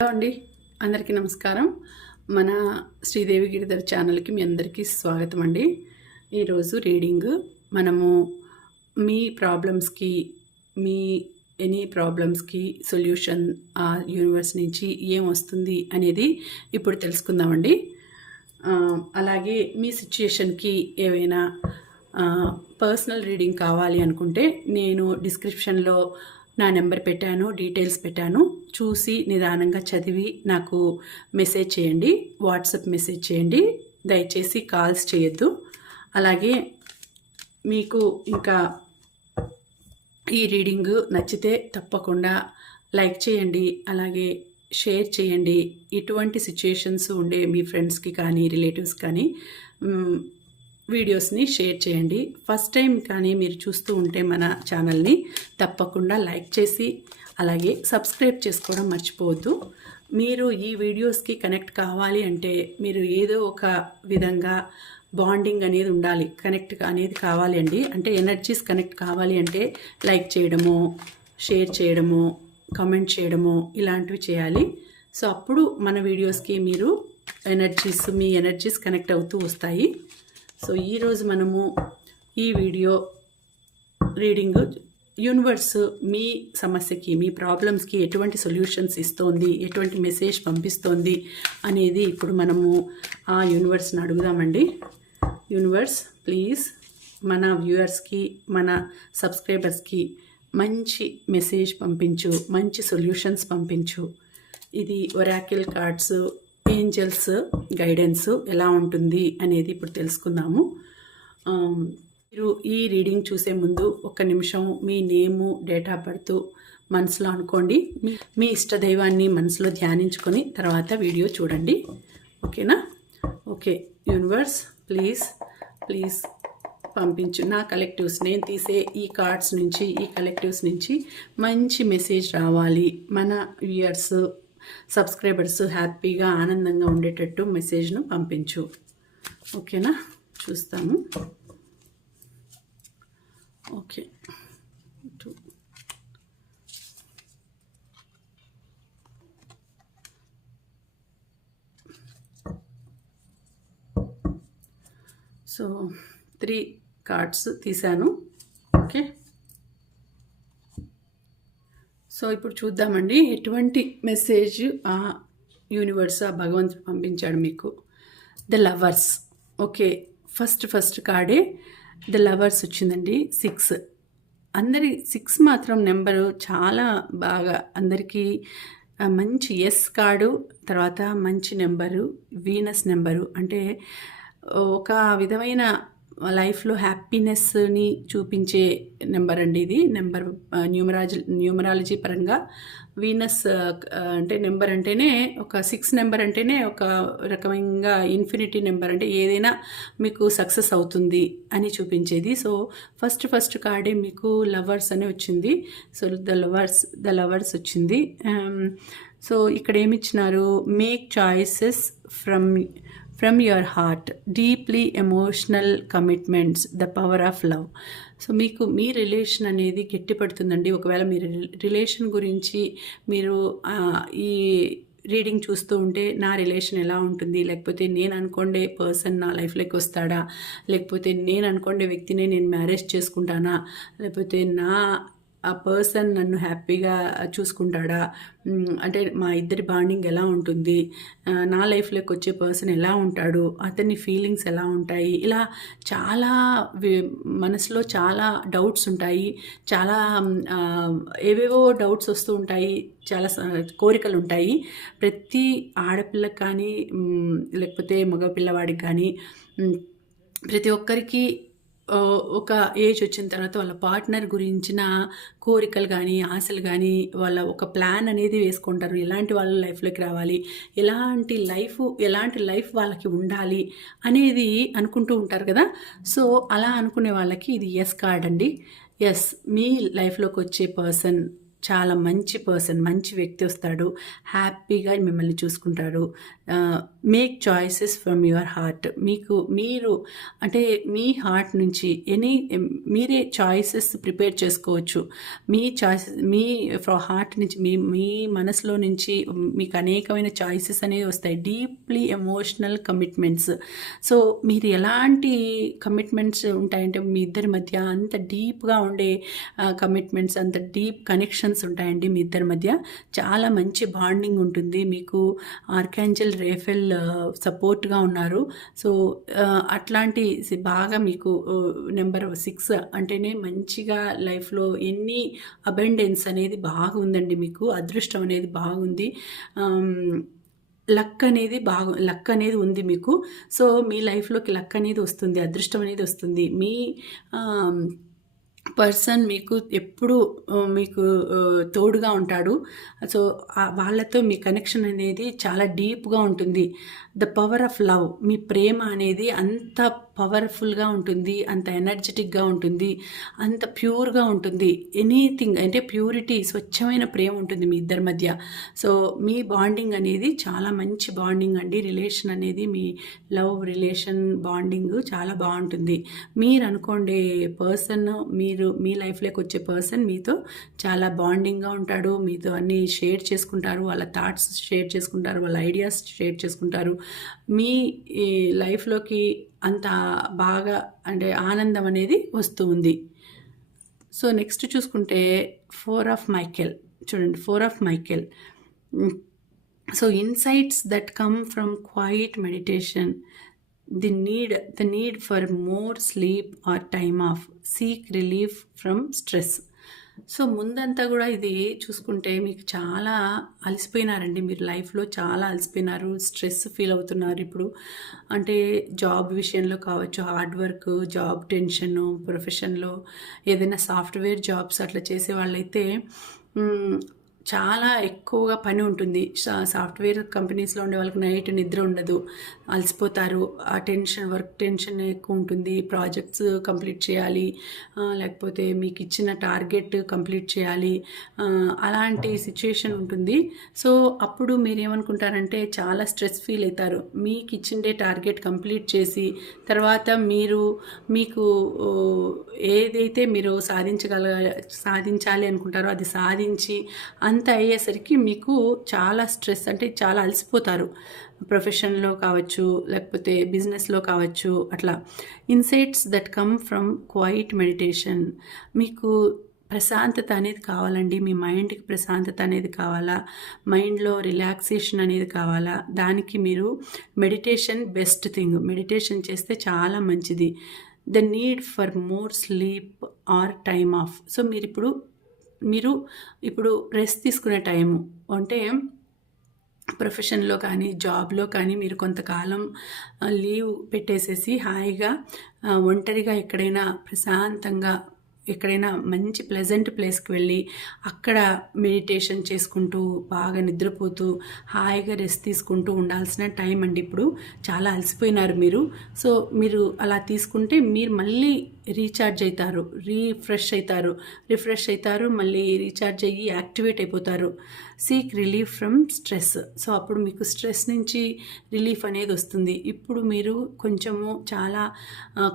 Hello అండి. అందరికీ నమస్కారం. మన శ్రీదేవి గిరిధర్ ఛానల్కి మీ అందరికీ స్వాగతం అండి. ఈరోజు రీడింగ్ మనము మీ ప్రాబ్లమ్స్కి మీ ఎనీ ప్రాబ్లమ్స్కి సొల్యూషన్ ఆ యూనివర్స్ నుంచి ఏం వస్తుంది అనేది ఇప్పుడు తెలుసుకుందామండి. అలాగే మీ సిచ్యుయేషన్కి ఏవైనా పర్సనల్ రీడింగ్ కావాలి అనుకుంటే నేను డిస్క్రిప్షన్లో నా నెంబర్ పెట్టాను డీటెయిల్స్ పెట్టాను. చూసి నిదానంగా చదివి నాకు మెసేజ్ చేయండి వాట్సాప్ మెసేజ్ చేయండి. దయచేసి కాల్స్ చేయొద్దు. అలాగే మీకు ఇంకా ఈ రీడింగ్ నచ్చితే తప్పకుండా లైక్ చేయండి అలాగే షేర్ చేయండి. ఇటువంటి సిచ్యుయేషన్స్ ఉండే మీ ఫ్రెండ్స్కి కానీ రిలేటివ్స్ కానీ వీడియోస్ని షేర్ చేయండి. ఫస్ట్ టైం కానీ మీరు చూస్తూ ఉంటే మన ఛానల్ని తప్పకుండా లైక్ చేసి అలాగే సబ్స్క్రైబ్ చేసుకోవడం మర్చిపోవద్దు. మీరు ఈ వీడియోస్కి కనెక్ట్ కావాలి అంటే మీరు ఏదో ఒక విధంగా బాండింగ్ అనేది ఉండాలి. కనెక్ట్ అనేది కావాలి అండి. అంటే ఎనర్జీస్ కనెక్ట్ కావాలి అంటే లైక్ చేయడము షేర్ చేయడము కమెంట్ చేయడము ఇలాంటివి చేయాలి. సో అప్పుడు మన వీడియోస్కి మీరు ఎనర్జీస్ మీ ఎనర్జీస్ కనెక్ట్ అవుతూ వస్తాయి. సో ఈరోజు మనము ఈ వీడియో రీడింగ్ యూనివర్స్ మీ సమస్యకి మీ ప్రాబ్లమ్స్కి ఎటువంటి సొల్యూషన్స్ ఇస్తోంది ఎటువంటి మెసేజ్ పంపిస్తోంది అనేది ఇప్పుడు మనము ఆ యూనివర్స్ని అడుగుదామండి. యూనివర్స్ ప్లీజ్ మన వ్యూయర్స్కి మన సబ్స్క్రైబర్స్కి మంచి మెసేజ్ పంపించు మంచి సొల్యూషన్స్ పంపించు. ఇది ఒరాకిల్ కార్డ్స్ ఏంజల్స్ గైడెన్స్ ఎలా ఉంటుంది అనేది ఇప్పుడు తెలుసుకుందాము. మీరు ఈ రీడింగ్ చూసే ముందు ఒక నిమిషం మీ నేము డేట్ ఆఫ్ బర్త్ మనసులో అనుకోండి. మీ- ఇష్టదైవాన్ని ఇష్ట దైవాన్ని మనసులో ధ్యానించుకొని తర్వాత వీడియో చూడండి. ఓకేనా? ఓకే యూనివర్స్ ప్లీజ్ ప్లీజ్ పంపించు. నా కలెక్టివ్స్ నేను తీసే ఈ కార్డ్స్ నుంచి ఈ కలెక్టివ్స్ నుంచి మంచి మెసేజ్ రావాలి. మన వ్యూయర్స్ సబ్స్క్రైబర్స్ హ్యాపీగా ఆనందంగా ఉండేటట్టు మెసేజ్ను పంపించు. ఓకేనా? చూస్తాము. ఓకే. సో త్రీ కార్డ్స్ తీశాను. ఓకే. సో ఇప్పుడు చూద్దామండి. ఎటువంటి మెసేజ్ ఆ యూనివర్స్ ఆ భగవంతుడు పంపించాడు మీకు? The lovers. Okay. First first కార్డే the lovers వచ్చిందండి. సిక్స్. అందరి సిక్స్ మాత్రం నెంబరు చాలా బాగా అందరికీ మంచి ఎస్ కార్డు తర్వాత మంచి నెంబరు వీనస్ నెంబరు. అంటే ఒక విధమైన లైఫ్లో హ్యాపీనెస్ని చూపించే నెంబర్ అండి ఇది. నెంబర్ న్యూమరాజీ న్యూమరాలజీ పరంగా వీనస్ అంటే నెంబర్ అంటేనే ఒక సిక్స్ నెంబర్ అంటేనే ఒక రకమైన ఇన్ఫినిటీ నెంబర్. అంటే ఏదైనా మీకు సక్సెస్ అవుతుంది అని చూపించేది. సో ఫస్ట్ ఫస్ట్ కార్డే మీకు లవర్స్ అని వచ్చింది. So the lovers the lovers వచ్చింది. సో ఇక్కడ ఏమిచ్చినారు make choices from from your heart deeply emotional commitments the power of love so మీకు మీ రిలేషన్ అనేది గట్టిపడుతుందండి. ఒకవేళ మీరు రిలేషన్ గురించి మీరు ఈ రీడింగ్ చూస్తూ ఉంటే నా రిలేషన్ ఎలా ఉంటుంది? లేకపోతే నేను అనుకోండే పర్సన్ నా లైఫ్లోకి వస్తాడా? లేకపోతే నేను అనుకోండే వ్యక్తినే నేను మ్యారేజ్ చేసుకుంటానా? లేకపోతే నా ఆ పర్సన్ నన్ను హ్యాపీగా చూసుకుంటాడా? అంటే మా ఇద్దరి బాండింగ్ ఎలా ఉంటుంది? నా లైఫ్లోకి వచ్చే పర్సన్ ఎలా ఉంటాడు? అతని ఫీలింగ్స్ ఎలా ఉంటాయి? ఇలా చాలా మనసులో చాలా డౌట్స్ ఉంటాయి. చాలా ఏవేవో డౌట్స్ వస్తూ ఉంటాయి. చాలా కోరికలు ఉంటాయి. ప్రతి ఆడపిల్లకి కానీ లేకపోతే మగ పిల్లవాడికి కానీ ప్రతి ఒక్కరికి ఒక ఏజ్ వచ్చిన తర్వాత వాళ్ళ పార్ట్నర్ గురించిన కోరికలు కానీ ఆశలు కానీ వాళ్ళ ఒక ప్లాన్ అనేది వేసుకుంటారు. ఎలాంటి వాళ్ళ లైఫ్లోకి రావాలి? ఎలాంటి లైఫ్ ఎలాంటి లైఫ్ వాళ్ళకి ఉండాలి అనేది అనుకుంటూ ఉంటారు కదా? సో అలా అనుకునే వాళ్ళకి ఇది ఎస్ కార్డ్ అండి. ఎస్ మీ లైఫ్లోకి వచ్చే పర్సన్ చాలా మంచి పర్సన్ మంచి వ్యక్తి వస్తాడు. హ్యాపీగా మిమ్మల్ని చూసుకుంటాడు. Make choices from your heart. మీకు మీరు అంటే మీ హార్ట్ నుంచి ఎనీ మీరే చాయిసెస్ ప్రిపేర్ చేసుకోవచ్చు. మీ చాయిసెస్ మీ హార్ట్ నుంచి మీ మీ మనసులో నుంచి మీకు అనేకమైన చాయిసెస్ అనేవి వస్తాయి. Deeply emotional commitments. సో మీరు ఎలాంటి కమిట్మెంట్స్ ఉంటాయంటే మీ ఇద్దరి మధ్య అంత డీప్గా ఉండే కమిట్మెంట్స్ అంత డీప్ కనెక్షన్ కనెక్షన్స్ ఉంటాయండి మీ ఇద్దరి మధ్య. చాలా మంచి బాండింగ్ ఉంటుంది. మీకు ఆర్కాంజల్ రేఫెల్ సపోర్ట్గా ఉన్నారు. సో uh, అట్లాంటి బాగా మీకు uh, నెంబర్ సిక్స్ అంటేనే మంచిగా లైఫ్లో ఎన్ని అబెండెన్స్ అనేది బాగుందండి మీకు. అదృష్టం అనేది బాగుంది. Um, లక్ అనేది బాగు లక్ అనేది ఉంది మీకు. సో మీ లైఫ్లోకి లక్ అనేది వస్తుంది అదృష్టం అనేది వస్తుంది. మీ um, పర్సన్ మీకు ఎప్పుడు మీకు తోడుగా ఉంటాడు. సో వాళ్ళతో మీ కనెక్షన్ అనేది చాలా డీప్గా ఉంటుంది. ద పవర్ ఆఫ్ లవ్ మీ ప్రేమ అనేది అంత పవర్ఫుల్గా ఉంటుంది అంత ఎనర్జెటిక్గా ఉంటుంది అంత ప్యూర్గా ఉంటుంది. ఎనీథింగ్ అంటే ప్యూరిటీ స్వచ్ఛమైన ప్రేమ ఉంటుంది మీ ఇద్దరి మధ్య. సో మీ బాండింగ్ అనేది చాలా మంచి బాండింగ్ అండి. రిలేషన్ అనేది మీ లవ్ రిలేషన్ బాండింగ్ చాలా బాగుంటుంది. మీరు అనుకోండి పర్సన్ మీరు మీ లైఫ్లోకి వచ్చే పర్సన్ మీతో చాలా బాండింగ్గా ఉంటాడు. మీతో అన్నీ షేర్ చేసుకుంటారు. వాళ్ళ థాట్స్ షేర్ చేసుకుంటారు. వాళ్ళ ఐడియాస్ షేర్ చేసుకుంటారు. మీ లైఫ్లోకి అంత బాగా అంటే ఆనందం అనేది వస్తూ ఉంది సో నెక్స్ట్ చూసుకుంటే ఫోర్ ఆఫ్ మైకెల్. చూడండి four of Michael. So insights that come from quiet meditation the need the need for more sleep or time off seek relief from stress. So ముందంతా కూడా ఇది చూసుకుంటే మీకు చాలా అలసిపోయినారండి. మీరు లైఫ్లో చాలా అలసిపోయినారు స్ట్రెస్ ఫీల్ అవుతున్నారు ఇప్పుడు. అంటే జాబ్ విషయంలో కావచ్చు హార్డ్ వర్క్ జాబ్ టెన్షన్ ప్రొఫెషన్లో ఏదైనా సాఫ్ట్వేర్ జాబ్స్ అట్లా చేసే వాళ్ళైతే చాలా ఎక్కువగా పని ఉంటుంది. సాఫ్ట్వేర్ కంపెనీస్లో ఉండే వాళ్ళకి నైట్ నిద్ర ఉండదు. అలసిపోతారు. ఆ టెన్షన్ వర్క్ టెన్షన్ ఎక్కువ ఉంటుంది. ప్రాజెక్ట్స్ కంప్లీట్ చేయాలి. లేకపోతే మీకు ఇచ్చిన టార్గెట్ కంప్లీట్ చేయాలి. అలాంటి సిచ్యుయేషన్ ఉంటుంది. సో అప్పుడు మీరు ఏమనుకుంటారంటే చాలా స్ట్రెస్ ఫీల్ అవుతారు. మీకు ఇచ్చిండే టార్గెట్ కంప్లీట్ చేసి తర్వాత మీరు మీకు ఏదైతే మీరు సాధించగల సాధించాలి అనుకుంటారో అది సాధించి అంత అయ్యేసరికి మీకు చాలా స్ట్రెస్ అంటే చాలా అలసిపోతారు. ప్రొఫెషన్లో కావచ్చు లేకపోతే బిజినెస్లో కావచ్చు అట్లా. Insights that come from quiet meditation మీకు ప్రశాంతత అనేది కావాలండి. మీ మైండ్కి ప్రశాంతత అనేది కావాలా? మైండ్లో రిలాక్సేషన్ అనేది కావాలా? దానికి మీరు మెడిటేషన్ బెస్ట్ థింగ్ మెడిటేషన్ చేస్తే చాలా మంచిది. The need for more sleep or time off so మీరు ఇప్పుడు మీరు ఇప్పుడు రెస్ట్ తీసుకునే టైము అంటే ప్రొఫెషన్లో కానీ జాబ్లో కానీ మీరు కొంతకాలం లీవ్ పెట్టేసేసి హాయిగా ఒంటరిగా ఎక్కడైనా ప్రశాంతంగా ఎక్కడైనా మంచి ప్లెజెంట్ ప్లేస్కి వెళ్ళి అక్కడ మెడిటేషన్ చేసుకుంటూ బాగా నిద్రపోతూ హాయిగా రెస్ట్ తీసుకుంటూ ఉండాల్సిన టైం అండి ఇప్పుడు. చాలా అలసిపోయినారు మీరు. సో మీరు అలా తీసుకుంటే మీరు మళ్ళీ రీఛార్జ్ అవుతారు రీఫ్రెష్ అవుతారు రిఫ్రెష్ అవుతారు మళ్ళీ రీఛార్జ్ అయ్యి యాక్టివేట్ అయిపోతారు. Seek relief from stress so అప్పుడు మీకు స్ట్రెస్ నుంచి రిలీఫ్ అనేది వస్తుంది. ఇప్పుడు మీరు కొంచెము చాలా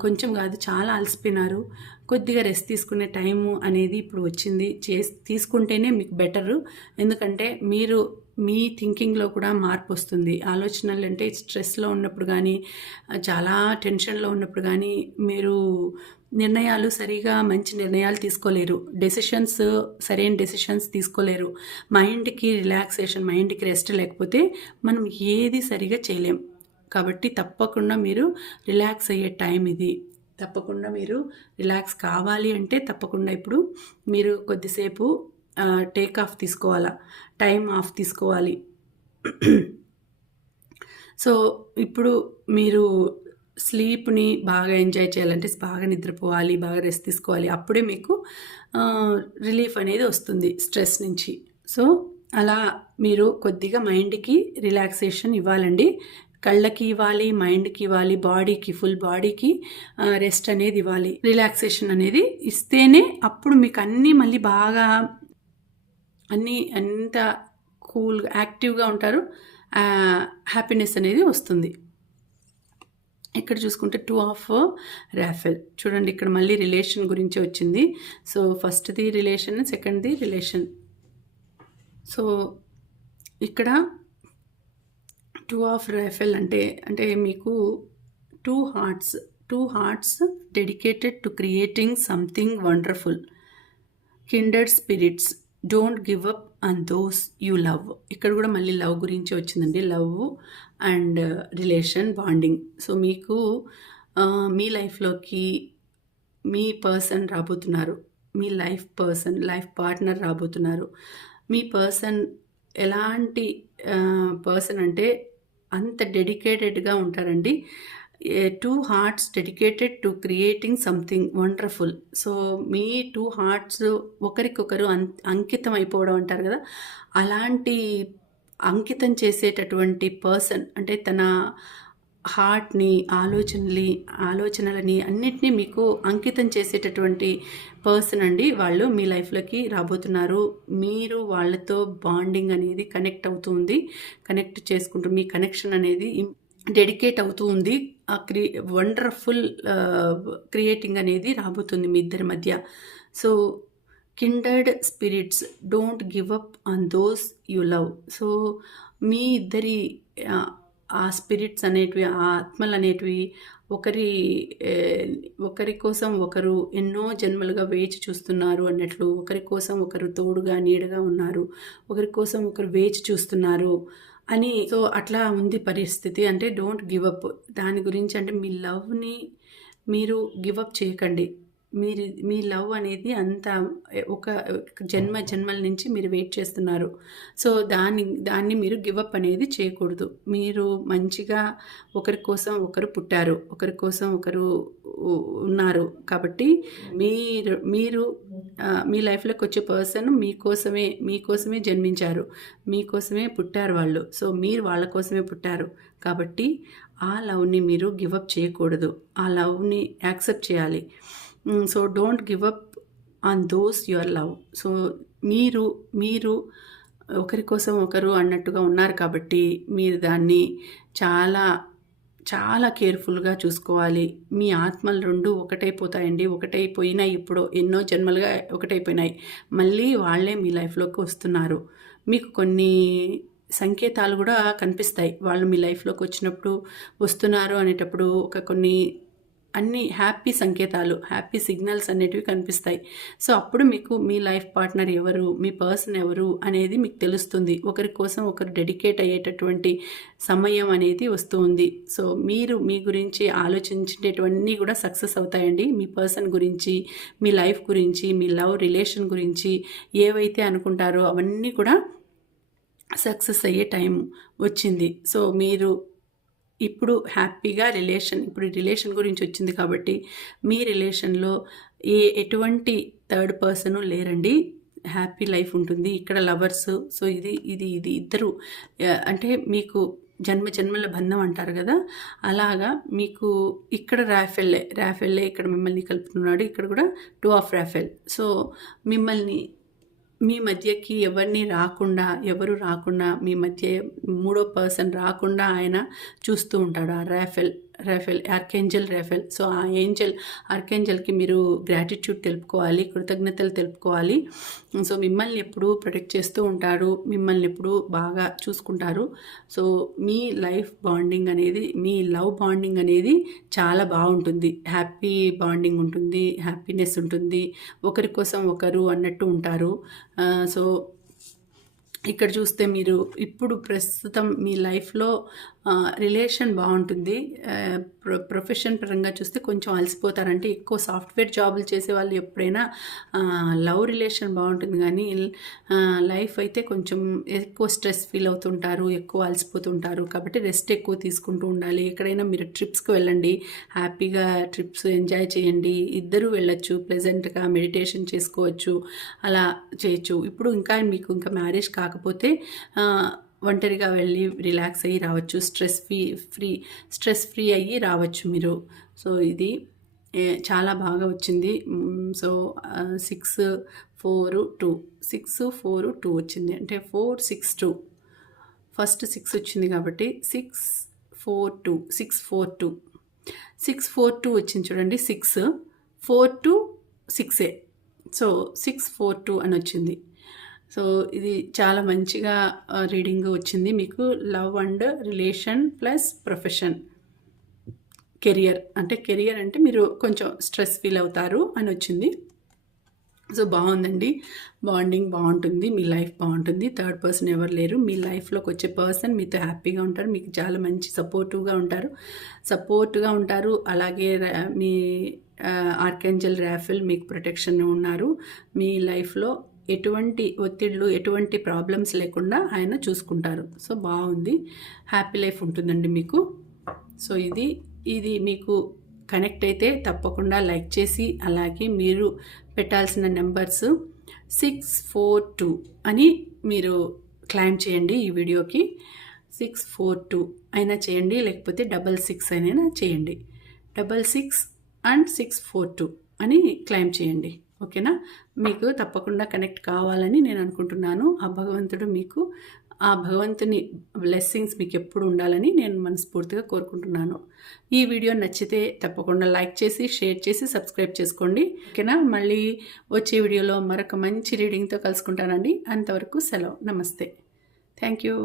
కొంచెం కాదు చాలా అలసిపోయినారు. కొద్దిగా రెస్ట్ తీసుకునే టైము అనేది ఇప్పుడు వచ్చింది. చే తీసుకుంటేనే మీకు బెటరు. ఎందుకంటే మీరు మీ థింకింగ్లో కూడా మార్పు వస్తుంది. ఆలోచనలు అంటే స్ట్రెస్లో ఉన్నప్పుడు కానీ చాలా టెన్షన్లో ఉన్నప్పుడు కానీ మీరు నిర్ణయాలు సరిగా మంచి నిర్ణయాలు తీసుకోలేరు. డెసిషన్స్ సరైన డెసిషన్స్ తీసుకోలేరు. మైండ్కి రిలాక్సేషన్ మైండ్కి రెస్ట్ లేకపోతే మనం ఏది సరిగా చేయలేం. కాబట్టి తప్పకుండా మీరు రిలాక్స్ అయ్యే టైం ఇది. తప్పకుండా మీరు రిలాక్స్ కావాలి అంటే తప్పకుండా ఇప్పుడు మీరు కొద్దిసేపు టేక్ ఆఫ్ తీసుకోవాలా? టైం ఆఫ్ తీసుకోవాలి. సో ఇప్పుడు మీరు స్లీప్ని బాగా ఎంజాయ్ చేయాలంటే బాగా నిద్రపోవాలి బాగా రెస్ట్ తీసుకోవాలి. అప్పుడే మీకు రిలీఫ్ అనేది వస్తుంది స్ట్రెస్ నుంచి. సో అలా మీరు కొద్దిగా మైండ్కి రిలాక్సేషన్ ఇవ్వాలండి. కళ్ళకి ఇవ్వాలి మైండ్కి ఇవ్వాలి బాడీకి ఫుల్ బాడీకి రెస్ట్ అనేది ఇవ్వాలి. రిలాక్సేషన్ అనేది ఇస్తేనే అప్పుడు మీకు అన్నీ మళ్ళీ బాగా అన్నీ ఎంత కూల్గా యాక్టివ్గా ఉంటారు హ్యాపీనెస్ అనేది వస్తుంది. ఇక్కడ చూసుకుంటే టూ ఆఫ్ రాఫెల్. చూడండి ఇక్కడ మళ్ళీ రిలేషన్ గురించి వచ్చింది. సో ఫస్ట్ది రిలేషన్ సెకండ్ది రిలేషన్. సో ఇక్కడ టూ ఆఫ్ రైఫెల్ అంటే అంటే మీకు two hearts two hearts dedicated to creating something wonderful. Kinder spirits don't give up and those you love. ఇక్కడ కూడా మళ్ళీ లవ్ గురించి వచ్చిందండి. Love and relation bonding. So మీకు మీ లైఫ్లోకి మీ పర్సన్ రాబోతున్నారు. మీ లైఫ్ పర్సన్ లైఫ్ పార్ట్నర్ రాబోతున్నారు. మీ పర్సన్ ఎలాంటి పర్సన్ అంటే అంత డెడికేటెడ్గా ఉంటారండి. Two hearts dedicated to creating something wonderful. So me two hearts ఒకరికొకరు అం అంకితం అయిపోవడం అంటారు కదా అలాంటి అంకితం చేసేటటువంటి పర్సన్ అంటే తన హార్ట్ని ఆలోచనని ఆలోచనలని అన్నిటినీ మీకు అంకితం చేసేటటువంటి పర్సన్ అండి వాళ్ళు మీ లైఫ్లోకి రాబోతున్నారు. మీరు వాళ్ళతో బాండింగ్ అనేది కనెక్ట్ అవుతుంది కనెక్ట్ చేసుకుంటూ మీ కనెక్షన్ అనేది డెడికేట్ అవుతూ ఉంది. ఆ క్రి వండర్ఫుల్ క్రియేటింగ్ అనేది రాబోతుంది మీ ఇద్దరి మధ్య. So kindred spirits don't give up on those you love so మీ ఇద్దరి ఆ స్పిరిట్స్ అనేటివి ఆ ఆత్మలు అనేటివి ఒకరి ఒకరి కోసం ఒకరు ఎన్నో జన్మలుగా వేచి చూస్తున్నారు అన్నట్లు ఒకరి కోసం ఒకరు తోడుగా నీడగా ఉన్నారు ఒకరి కోసం ఒకరు వేచి చూస్తున్నారు అని సో అట్లా ఉంది పరిస్థితి. అంటే డోంట్ గివ్ అప్ దాని గురించి అంటే మీ లవ్ని మీరు గివ్ అప్ చేయకండి. మీరు మీ లవ్ అనేది అంత ఒక జన్మ జన్మల నుంచి మీరు వెయిట్ చేస్తున్నారు. సో దాన్ని దాన్ని మీరు గివప్ అనేది చేయకూడదు. మీరు మంచిగా ఒకరి కోసం ఒకరు పుట్టారు ఒకరి కోసం ఒకరు ఉన్నారు కాబట్టి మీరు మీరు మీ లైఫ్లోకి వచ్చే పర్సన్ మీకోసమే మీకోసమే జన్మించారు మీకోసమే పుట్టారు వాళ్ళు. సో మీరు వాళ్ళ కోసమే పుట్టారు కాబట్టి ఆ లవ్ని మీరు గివప్ చేయకూడదు. ఆ లవ్ని యాక్సెప్ట్ చేయాలి. So don't give up on those your love so మీరు మీరు uh, ఒకరి కోసం ఒకరు అన్నట్టుగా ఉన్నారు కాబట్టి మీరు దాన్ని చాలా చాలా కేర్ఫుల్గా చూసుకోవాలి. మీ ఆత్మలు రెండు ఒకటైపోతాయండి. ఒకటైపోయినాయి ఇప్పుడు ఎన్నో జన్మలుగా ఒకటైపోయినాయి. మళ్ళీ వాళ్ళే మీ లైఫ్లోకి వస్తున్నారు. మీకు కొన్ని సంకేతాలు కూడా కనిపిస్తాయి. వాళ్ళు మీ లైఫ్లోకి వచ్చినప్పుడు వస్తున్నారు అనేటప్పుడు ఒక కొన్ని అన్ని హ్యాపీ సంకేతాలు హ్యాపీ సిగ్నల్స్ అనేటివి కనిపిస్తాయి. సో అప్పుడు మీకు మీ లైఫ్ పార్ట్నర్ ఎవరు మీ పర్సన్ ఎవరు అనేది మీకు తెలుస్తుంది. ఒకరి కోసం ఒకరు డెడికేట్ అయ్యేటటువంటి సమయం అనేది వస్తుంది సో మీరు మీ గురించి ఆలోచించేటవన్నీ కూడా సక్సెస్ అవుతాయండి. మీ పర్సన్ గురించి మీ లైఫ్ గురించి మీ లవ్ రిలేషన్ గురించి ఏవైతే అనుకుంటారో అవన్నీ కూడా సక్సెస్ అయ్యే టైం వచ్చింది. సో మీరు ఇప్పుడు హ్యాపీగా రిలేషన్ ఇప్పుడు రిలేషన్ గురించి వచ్చింది కాబట్టి మీ రిలేషన్లో ఏ ఎటువంటి థర్డ్ పర్సన్ లేరండి. హ్యాపీ లైఫ్ ఉంటుంది. ఇక్కడ లవర్స్ సో ఇది ఇది ఇది ఇద్దరు. అంటే మీకు జన్మ జన్మల బంధం అంటారు కదా. అలాగా మీకు ఇక్కడ రాఫెల్లే రాఫెల్లే ఇక్కడ మిమ్మల్ని కలుపుతున్నాడు. ఇక్కడ కూడా టూ ఆఫ్ రాఫెల్. సో మిమ్మల్ని మీ మధ్యకి ఎవరిని రాకుండా ఎవరు రాకుండా మీ మధ్య మూడో పర్సన్ రాకుండా ఆయన చూస్తూ ఉంటాడు ఆ Raphael. Raphael archangel Raphael so ఆ ఏంజల్ ఆర్కేంజల్కి మీరు గ్రాటిట్యూడ్ తెలుపుకోవాలి కృతజ్ఞతలు తెలుపుకోవాలి. సో మిమ్మల్ని ఎప్పుడు ప్రొటెక్ట్ చేస్తూ ఉంటారు మిమ్మల్ని ఎప్పుడు బాగా చూసుకుంటారు. సో మీ లైఫ్ బాండింగ్ అనేది మీ లవ్ బాండింగ్ అనేది చాలా బాగుంటుంది. హ్యాపీ బాండింగ్ ఉంటుంది హ్యాపీనెస్ ఉంటుంది. ఒకరి కోసం ఒకరు అన్నట్టు ఉంటారు. సో ఇక్కడ చూస్తే మీరు ఇప్పుడు ప్రస్తుతం మీ లైఫ్లో రిలేషన్ బాగుంటుంది. ప్రొ ప్రొఫెషన్ పరంగా చూస్తే కొంచెం అలసిపోతారంటే ఎక్కువ సాఫ్ట్వేర్ జాబులు చేసే వాళ్ళు ఎప్పుడైనా లవ్ రిలేషన్ బాగుంటుంది కానీ లైఫ్ అయితే కొంచెం ఎక్కువ స్ట్రెస్ ఫీల్ అవుతుంటారు ఎక్కువ అలసిపోతుంటారు. కాబట్టి రెస్ట్ ఎక్కువ తీసుకుంటూ ఉండాలి. ఎక్కడైనా మీరు ట్రిప్స్కి వెళ్ళండి. హ్యాపీగా ట్రిప్స్ ఎంజాయ్ చేయండి. ఇద్దరు వెళ్ళొచ్చు. ప్లెజెంట్గా మెడిటేషన్ చేసుకోవచ్చు. అలా చేయొచ్చు. ఇప్పుడు ఇంకా మీకు ఇంకా మ్యారేజ్ కాకపోతే ఒంటరిగా వెళ్ళి రిలాక్స్ అయ్యి రావచ్చు. Stress free free stress free అయ్యి రావచ్చు మీరు. సో ఇది చాలా బాగా వచ్చింది. So six four two six four two వచ్చింది. అంటే four six two first six వచ్చింది కాబట్టి six four two six four two six four two వచ్చింది చూడండి. సిక్స్ ఫోర్ టూ సిక్సే సో సిక్స్ ఫోర్ టూ అని వచ్చింది. సో ఇది చాలా మంచిగా రీడింగ్ వచ్చింది. మీకు love and relation plus profession. Career. అంటే కెరియర్ అంటే మీరు కొంచెం స్ట్రెస్ ఫీల్ అవుతారు అని వచ్చింది. సో బాగుందండి. బాండింగ్ బాగుంటుంది. మీ లైఫ్ బాగుంటుంది. థర్డ్ పర్సన్ ఎవరు లేరు. మీ లైఫ్లోకి వచ్చే పర్సన్ మీతో హ్యాపీగా ఉంటారు. మీకు చాలా మంచి సపోర్టివ్గా ఉంటారు. సపోర్ట్గా ఉంటారు. అలాగే మీ ఆర్కెంజల్ ర్యాఫిల్ మీకు ప్రొటెక్షన్ ఉన్నారు. మీ లైఫ్లో ఎటువంటి ఒత్తిళ్ళు ఎటువంటి ప్రాబ్లమ్స్ లేకుండా ఆయన చూసుకుంటారు. సో బాగుంది. హ్యాపీ లైఫ్ ఉంటుందండి మీకు. సో ఇది ఇది మీకు కనెక్ట్ అయితే తప్పకుండా లైక్ చేసి అలాగే మీరు పెట్టాల్సిన నెంబర్స్ సిక్స్ ఫోర్ టూ అని మీరు క్లైమ్ చేయండి ఈ వీడియోకి. సిక్స్ ఫోర్ టూ అయినా చేయండి లేకపోతే డబల్ సిక్స్ అయినా చేయండి. Double six and six four two అని క్లైమ్ చేయండి. ఓకేనా? మీకు తప్పకుండా కనెక్ట్ కావాలని నేను అనుకుంటున్నాను. ఆ భగవంతుడు మీకు ఆ భగవంతుని బ్లెస్సింగ్స్ మీకు ఎప్పుడు ఉండాలని నేను మనస్ఫూర్తిగా కోరుకుంటున్నాను. ఈ వీడియో నచ్చితే తప్పకుండా లైక్ చేసి షేర్ చేసి సబ్స్క్రైబ్ చేసుకోండి. ఓకేనా? మళ్ళీ వచ్చే వీడియోలో మరొక మంచి రీడింగ్తో కలుసుకుంటానండి. అంతవరకు సెలవు. నమస్తే. Thank you.